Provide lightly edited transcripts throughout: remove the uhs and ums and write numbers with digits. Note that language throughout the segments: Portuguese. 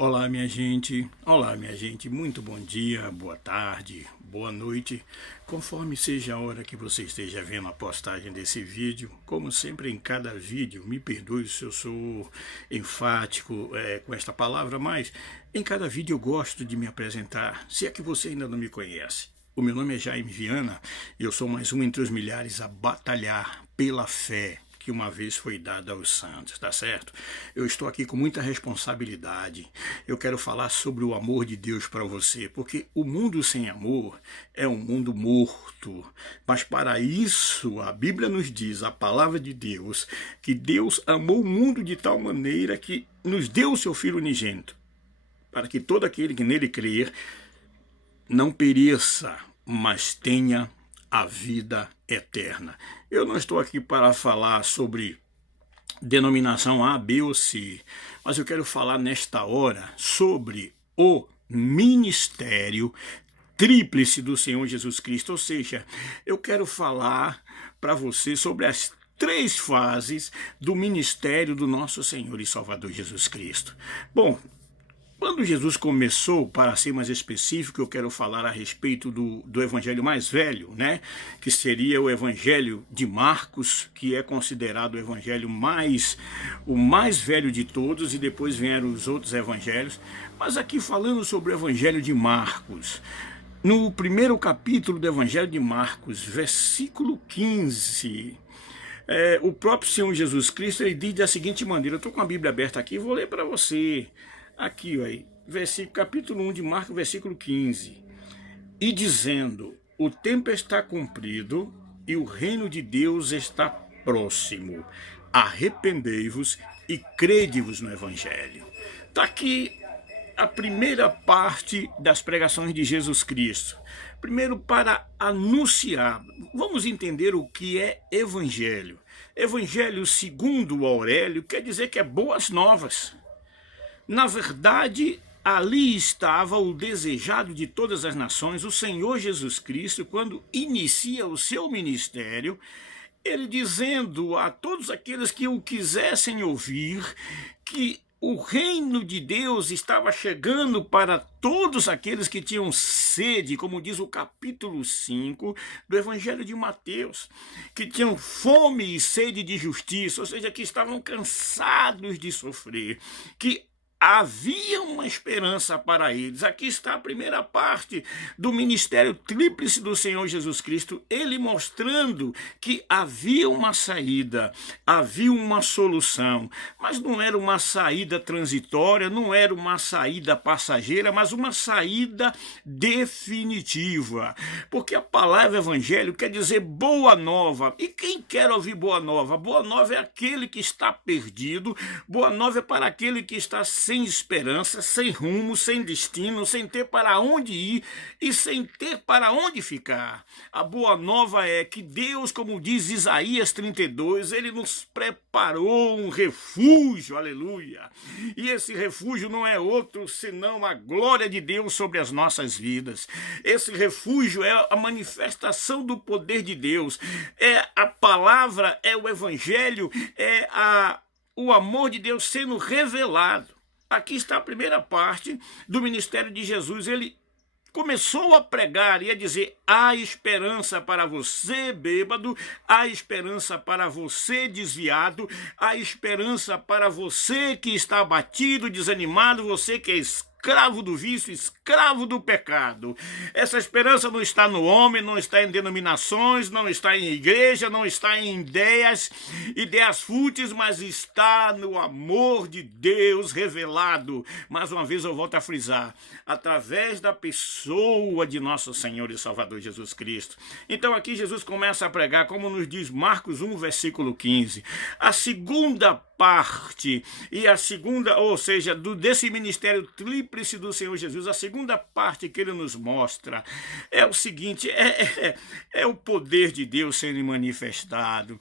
Olá minha gente, muito bom dia, boa tarde, boa noite, conforme seja a hora que você esteja vendo a postagem desse vídeo. Como sempre em cada vídeo, me perdoe se eu sou enfático com esta palavra, mas em cada vídeo eu gosto de me apresentar, se é que você ainda não me conhece. O meu nome é Jaime Viana e eu sou mais um entre os milhares a batalhar pela fé que uma vez foi dada aos santos, tá certo? Eu estou aqui com muita responsabilidade. Eu quero falar sobre o amor de Deus para você, porque o mundo sem amor é um mundo morto. Mas para isso, a Bíblia nos diz, a palavra de Deus, que Deus amou o mundo de tal maneira que nos deu o seu Filho unigênito, para que todo aquele que nele crer não pereça, mas tenha a vida eterna. Eu não estou aqui para falar sobre denominação A, B ou C, mas eu quero falar nesta hora sobre o ministério tríplice do Senhor Jesus Cristo, ou seja, eu quero falar para você sobre as três fases do ministério do nosso Senhor e Salvador Jesus Cristo. Bom, quando Jesus começou, para ser mais específico, eu quero falar a respeito do evangelho mais velho, né? Que seria o evangelho de Marcos, que é considerado o evangelho o mais velho de todos, e depois vieram os outros evangelhos. Mas aqui falando sobre o evangelho de Marcos, no primeiro capítulo do evangelho de Marcos, versículo 15... o próprio Senhor Jesus Cristo, ele diz da seguinte maneira, eu estou com a Bíblia aberta aqui, vou ler para você. Aqui, ó, capítulo 1 de Marcos, versículo 15. E dizendo, o tempo está cumprido e o reino de Deus está próximo. Arrependei-vos e crede-vos no Evangelho. Está aqui a primeira parte das pregações de Jesus Cristo. Primeiro, para anunciar, vamos entender o que é Evangelho. Evangelho, segundo Aurélio, quer dizer que é boas novas. Na verdade, ali estava o desejado de todas as nações, o Senhor Jesus Cristo, quando inicia o seu ministério, ele dizendo a todos aqueles que o quisessem ouvir, que o reino de Deus estava chegando para todos aqueles que tinham sede, como diz o capítulo 5 do Evangelho de Mateus, que tinham fome e sede de justiça, ou seja, que estavam cansados de sofrer, que havia uma esperança para eles. Aqui está a primeira parte do ministério tríplice do Senhor Jesus Cristo, ele mostrando que havia uma saída, havia uma solução, mas não era uma saída transitória, não era uma saída passageira, mas uma saída definitiva, porque a palavra evangelho quer dizer boa nova, e quem quer ouvir boa nova? Boa nova é aquele que está perdido, boa nova é para aquele que está sem esperança, sem rumo, sem destino, sem ter para onde ir e sem ter para onde ficar. A boa nova é que Deus, como diz Isaías 32, ele nos preparou um refúgio, aleluia. E esse refúgio não é outro senão a glória de Deus sobre as nossas vidas. Esse refúgio é a manifestação do poder de Deus, é a palavra, é o evangelho, é o amor de Deus sendo revelado. Aqui está a primeira parte do ministério de Jesus. Ele começou a pregar e a dizer, há esperança para você bêbado, há esperança para você desviado, há esperança para você que está abatido, desanimado, você que é escravo do vício, escravo do pecado. Essa esperança não está no homem, não está em denominações, não está em igreja, não está em ideias fúteis, mas está no amor de Deus revelado. Mais uma vez eu volto a frisar, através da pessoa de nosso Senhor e Salvador Jesus Cristo. Então aqui Jesus começa a pregar, como nos diz Marcos 1, versículo 15. A segunda parte, e a segunda, ou seja, desse ministério tríplice do Senhor Jesus, a segunda parte que ele nos mostra é o seguinte, é o poder de Deus sendo manifestado.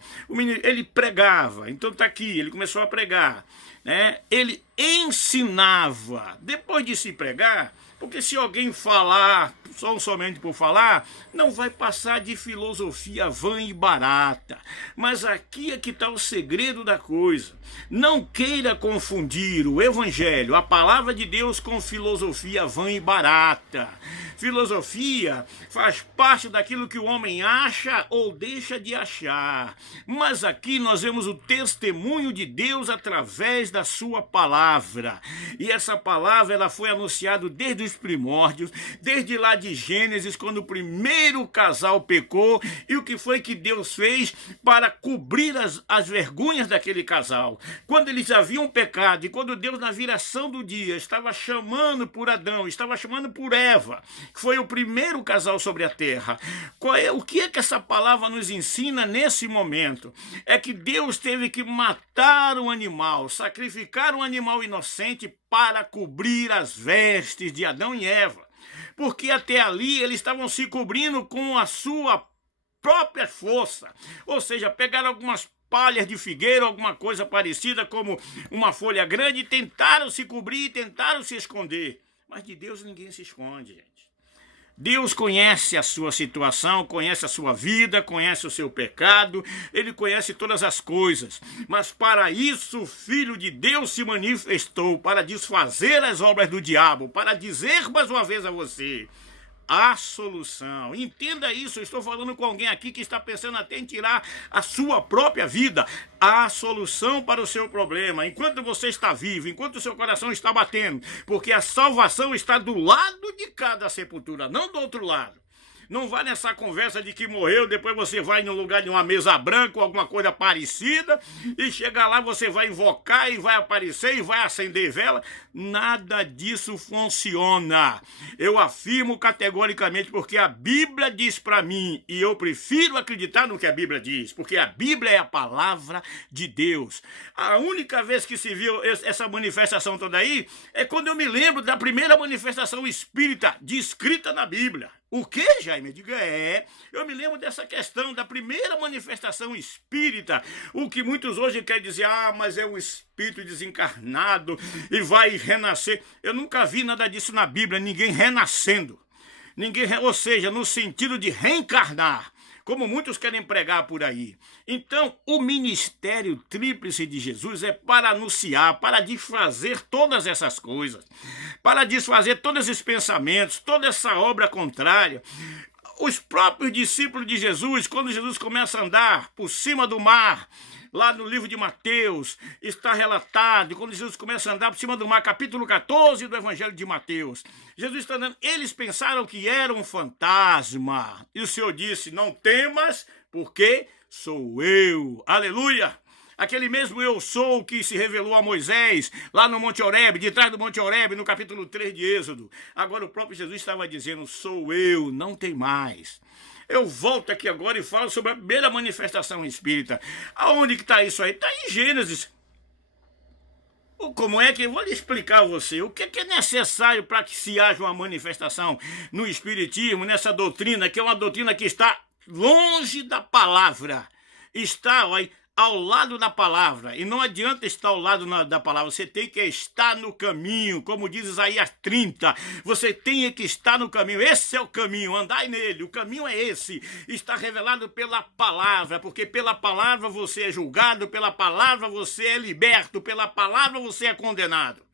Ele pregava, então está aqui, ele começou a pregar. né, ele ensinava, depois de se pregar, porque se alguém falar, somente por falar, não vai passar de filosofia vã e barata. Mas aqui é que está o segredo da coisa. Não queira confundir o Evangelho, a palavra de Deus, com filosofia vã e barata. Filosofia faz parte daquilo que o homem acha ou deixa de achar. Mas aqui nós vemos o testemunho de Deus através da sua palavra. E essa palavra ela foi anunciada desde os primórdios, desde lá de Gênesis, quando o primeiro casal pecou, e o que foi que Deus fez para cobrir as vergonhas daquele casal. Quando eles haviam pecado, e quando Deus, na viração do dia, estava chamando por Adão, estava chamando por Eva, que foi o primeiro casal sobre a terra. O que é que essa palavra nos ensina nesse momento? É que Deus teve que matar um animal, sacrificar um animal inocente para cobrir as vestes de Adão e Eva. Porque até ali eles estavam se cobrindo com a sua própria força. Ou seja, pegaram algumas palhas de figueira, alguma coisa parecida como uma folha grande, e tentaram se cobrir, tentaram se esconder. Mas de Deus ninguém se esconde, gente. Deus conhece a sua situação, conhece a sua vida, conhece o seu pecado, Ele conhece todas as coisas. Mas para isso o Filho de Deus se manifestou, para desfazer as obras do diabo, para dizer mais uma vez a você a solução. Entenda isso, eu estou falando com alguém aqui que está pensando até em tirar a sua própria vida. A solução para o seu problema, enquanto você está vivo, enquanto o seu coração está batendo, porque a salvação está do lado de cada sepultura, não do outro lado. Não vá nessa conversa de que morreu, depois você vai no lugar de uma mesa branca ou alguma coisa parecida, e chega lá, você vai invocar e vai aparecer e vai acender vela. Nada disso funciona. Eu afirmo categoricamente, porque a Bíblia diz para mim, e eu prefiro acreditar no que a Bíblia diz, porque a Bíblia é a palavra de Deus. A única vez que se viu essa manifestação toda aí é quando eu me lembro da primeira manifestação espírita descrita na Bíblia. O que, Jaime? Diga, eu me lembro dessa questão da primeira manifestação espírita, o que muitos hoje querem dizer, mas é um espírito desencarnado e vai renascer. Eu nunca vi nada disso na Bíblia, ninguém renascendo, ou seja, no sentido de reencarnar, como muitos querem pregar por aí. Então, o ministério tríplice de Jesus é para anunciar, para desfazer todas essas coisas, para desfazer todos esses pensamentos, toda essa obra contrária. Os próprios discípulos de Jesus, quando Jesus começa a andar por cima do mar, lá no livro de Mateus, está relatado, quando Jesus começa a andar por cima do mar, capítulo 14 do Evangelho de Mateus, Jesus está andando, eles pensaram que era um fantasma, e o Senhor disse, não temas, porque sou eu, aleluia! Aquele mesmo eu sou que se revelou a Moisés, lá no Monte Horebe, de trás do Monte Horebe, no capítulo 3 de Êxodo. Agora o próprio Jesus estava dizendo, sou eu, não tem mais. Eu volto aqui agora e falo sobre a primeira manifestação espírita. Aonde que está isso aí? Está em Gênesis. Como é que eu vou lhe explicar a você? O que é necessário para que se haja uma manifestação no Espiritismo, nessa doutrina, que é uma doutrina que está longe da palavra. Está, olha, ao lado da palavra, e não adianta estar ao lado da palavra, você tem que estar no caminho, como diz Isaías 30, você tem que estar no caminho, esse é o caminho, andai nele, o caminho é esse, está revelado pela palavra, porque pela palavra você é julgado, pela palavra você é liberto, pela palavra você é condenado.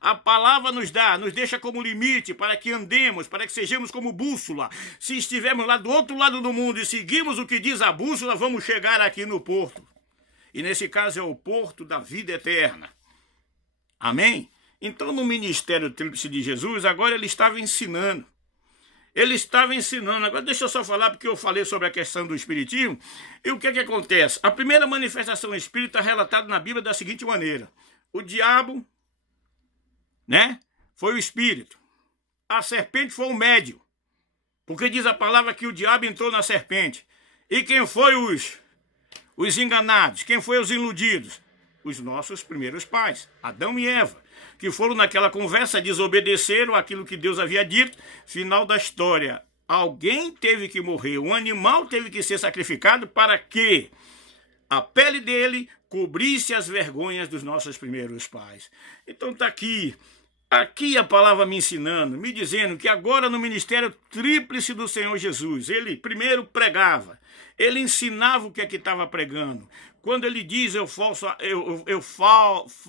A palavra nos deixa como limite para que andemos, para que sejamos como bússola. Se estivermos lá do outro lado do mundo e seguimos o que diz a bússola, vamos chegar aqui no porto. E nesse caso é o porto da vida eterna. Amém? Então no ministério tríplice de Jesus, agora ele estava ensinando. Ele estava ensinando. Agora deixa eu só falar, porque eu falei sobre a questão do espiritismo. E o que é que acontece? A primeira manifestação espírita é relatada na Bíblia da seguinte maneira. O diabo, né, foi o espírito. A serpente foi o médium. Porque diz a palavra que o diabo entrou na serpente. E quem foi os enganados? Quem foi os iludidos? Os nossos primeiros pais, Adão e Eva, que foram naquela conversa, desobedeceram aquilo que Deus havia dito. Final da história, alguém teve que morrer, um animal teve que ser sacrificado para que a pele dele cobrisse as vergonhas dos nossos primeiros pais. Então está aqui a palavra me ensinando, me dizendo que agora no ministério tríplice do Senhor Jesus, ele primeiro pregava, ele ensinava o que é que estava pregando. Quando ele diz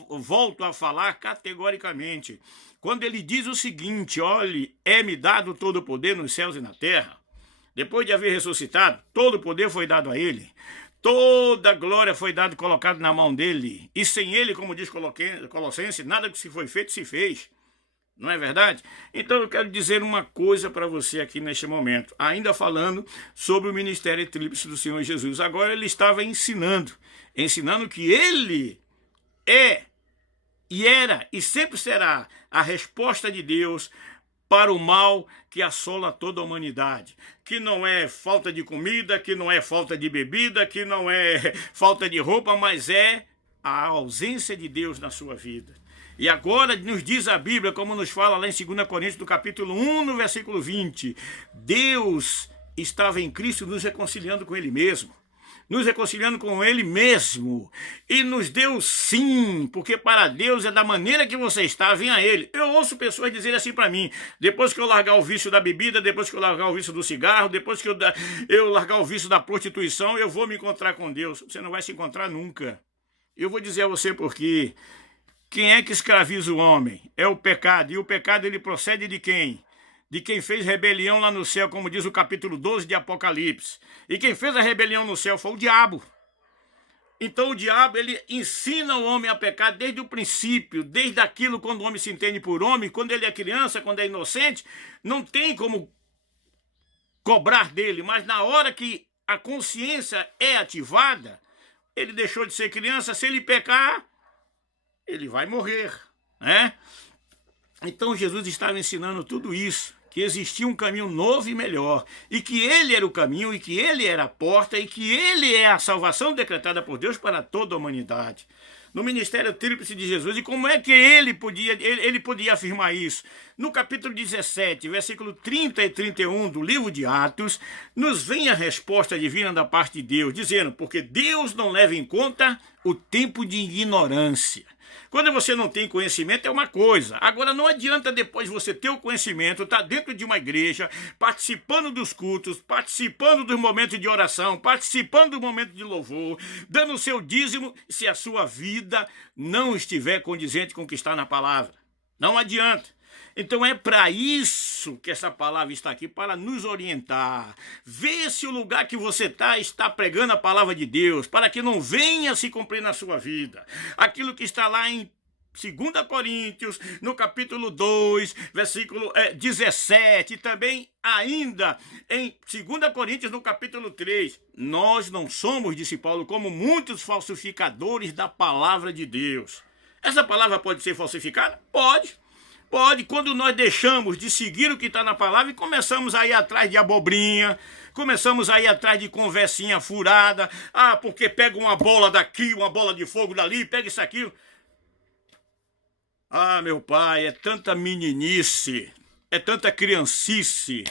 volto a falar categoricamente. Quando ele diz o seguinte, olhe, é-me dado todo o poder nos céus e na terra. Depois de haver ressuscitado, todo o poder foi dado a ele. Toda a glória foi dada e colocada na mão dele. E sem ele, como diz Colossenses, nada que se foi feito se fez. Não é verdade? Então eu quero dizer uma coisa para você aqui neste momento. Ainda falando sobre o ministério tríplice do Senhor Jesus. Agora ele estava ensinando que ele é e era e sempre será a resposta de Deus para o mal que assola toda a humanidade, que não é falta de comida, que não é falta de bebida, que não é falta de roupa, mas é a ausência de Deus na sua vida. E agora nos diz a Bíblia, como nos fala lá em 2 Coríntios, do capítulo 1, no versículo 20, Deus estava em Cristo nos reconciliando com Ele mesmo. Nos reconciliando com Ele mesmo, e nos deu sim, porque para Deus é da maneira que você está, vem a Ele. Eu ouço pessoas dizerem assim para mim, depois que eu largar o vício da bebida, depois que eu largar o vício do cigarro, depois que eu largar o vício da prostituição, eu vou me encontrar com Deus. Você não vai se encontrar nunca. Eu vou dizer a você por quê. Quem é que escraviza o homem? É o pecado, e o pecado ele procede de quem? De quem fez rebelião lá no céu, como diz o capítulo 12 de Apocalipse. E quem fez a rebelião no céu foi o diabo. Então o diabo, ele ensina o homem a pecar desde o princípio, desde aquilo quando o homem se entende por homem, quando ele é criança, quando é inocente, não tem como cobrar dele, mas na hora que a consciência é ativada, ele deixou de ser criança, se ele pecar, ele vai morrer, né? Então Jesus estava ensinando tudo isso, que existia um caminho novo e melhor, e que ele era o caminho, e que ele era a porta, e que ele é a salvação decretada por Deus para toda a humanidade. No ministério tríplice de Jesus, e como é que ele podia afirmar isso? No capítulo 17, versículo 30 e 31 do livro de Atos, nos vem a resposta divina da parte de Deus, dizendo, porque Deus não leva em conta o tempo de ignorância. Quando você não tem conhecimento é uma coisa. Agora não adianta depois você ter o conhecimento, estar dentro de uma igreja, participando dos cultos, participando dos momentos de oração, participando do momento de louvor, dando o seu dízimo, se a sua vida não estiver condizente com o que está na palavra. Não adianta. Então é para isso que essa palavra está aqui, para nos orientar. Vê se o lugar que você está pregando a palavra de Deus, para que não venha se cumprir na sua vida. Aquilo que está lá em 2 Coríntios, no capítulo 2, versículo 17, e também ainda em 2 Coríntios, no capítulo 3. Nós não somos, disse Paulo, como muitos falsificadores da palavra de Deus. Essa palavra pode ser falsificada? Pode. Pode, quando nós deixamos de seguir o que está na palavra e começamos a ir atrás de abobrinha, começamos a ir atrás de conversinha furada, porque pega uma bola daqui, uma bola de fogo dali, pega isso aqui. Meu pai, é tanta meninice, é tanta criancice,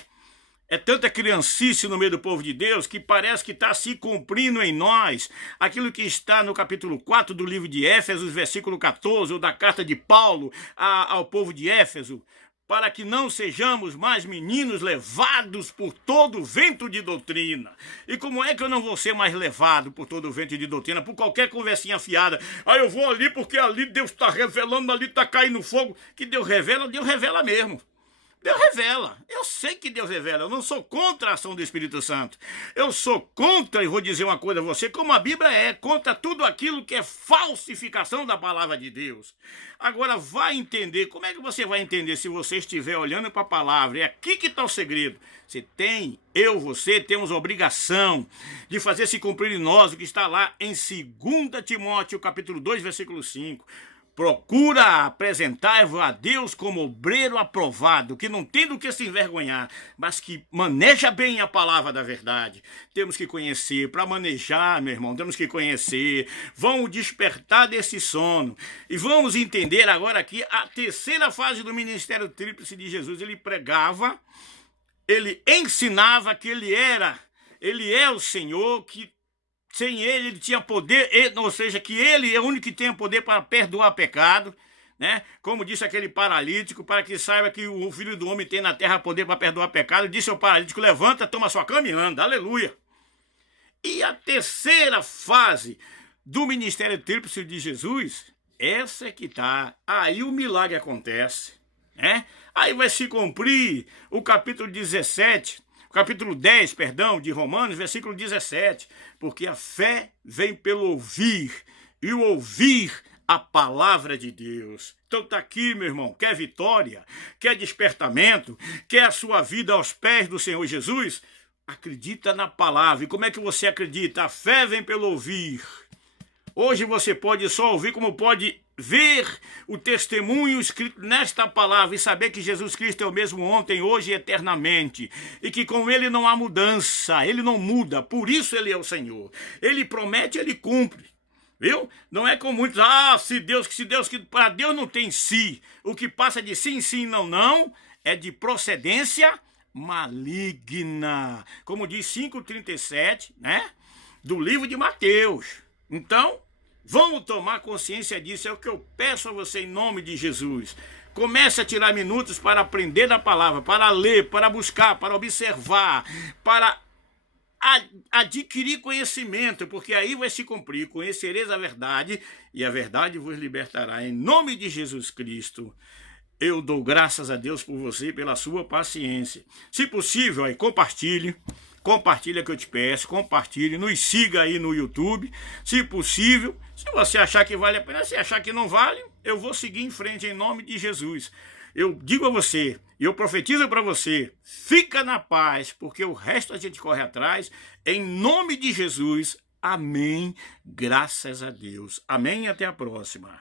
no meio do povo de Deus que parece que está se cumprindo em nós aquilo que está no capítulo 4 do livro de Éfesos, versículo 14, ou da carta de Paulo ao povo de Éfeso, para que não sejamos mais meninos levados por todo vento de doutrina. E como é que eu não vou ser mais levado por todo vento de doutrina, por qualquer conversinha fiada? Eu vou ali porque ali Deus está revelando, ali está caindo fogo. Que Deus revela mesmo. Deus revela. Eu sei que Deus revela. Eu não sou contra a ação do Espírito Santo. Eu sou contra, e vou dizer uma coisa a você, como a Bíblia é, contra tudo aquilo que é falsificação da palavra de Deus. Agora, vai entender. Como é que você vai entender se você estiver olhando para a palavra? É aqui que está o segredo. Você temos a obrigação de fazer se cumprir em nós o que está lá em 2 Timóteo, capítulo 2, versículo 5. Procura apresentar-vos a Deus como obreiro aprovado, que não tem do que se envergonhar, mas que maneja bem a palavra da verdade. Temos que conhecer, para manejar, meu irmão, temos que conhecer. Vamos despertar desse sono. E vamos entender agora aqui a terceira fase do ministério tríplice de Jesus. Ele pregava, ele ensinava que ele é o Senhor, que sem ele tinha poder, ou seja, que ele é o único que tem o poder para perdoar pecado, né? Como disse aquele paralítico, para que saiba que o Filho do Homem tem na terra poder para perdoar pecado, disse ao paralítico, levanta, toma sua cama e anda, aleluia. E a terceira fase do ministério tríplice de Jesus, essa é que está, aí o milagre acontece, né? Aí vai se cumprir o capítulo 17, capítulo 10, perdão, de Romanos, versículo 17, porque a fé vem pelo ouvir, e o ouvir a palavra de Deus. Então está aqui, meu irmão, quer vitória, quer despertamento, quer a sua vida aos pés do Senhor Jesus? Acredita na palavra. E como é que você acredita? A fé vem pelo ouvir. Hoje você pode só ouvir, como pode ver o testemunho escrito nesta palavra e saber que Jesus Cristo é o mesmo ontem, hoje e eternamente. E que com ele não há mudança, ele não muda, por isso ele é o Senhor. Ele promete, ele cumpre. Viu? Não é como muitos, que para Deus não tem si. O que passa de sim, sim, não, não, é de procedência maligna. Como diz 5,37, né? Do livro de Mateus. Então, vamos tomar consciência disso, é o que eu peço a você em nome de Jesus. Comece a tirar minutos para aprender da palavra, para ler, para buscar, para observar, para adquirir conhecimento, porque aí vai se cumprir, conhecereis a verdade, e a verdade vos libertará. Em nome de Jesus Cristo, eu dou graças a Deus por você e pela sua paciência. Se possível, aí compartilhe que eu te peço, compartilhe, nos siga aí no YouTube, se possível. Se você achar que vale a pena, se achar que não vale, eu vou seguir em frente em nome de Jesus. Eu digo a você, eu profetizo para você, fica na paz, porque o resto a gente corre atrás, em nome de Jesus. Amém, graças a Deus. Amém e até a próxima.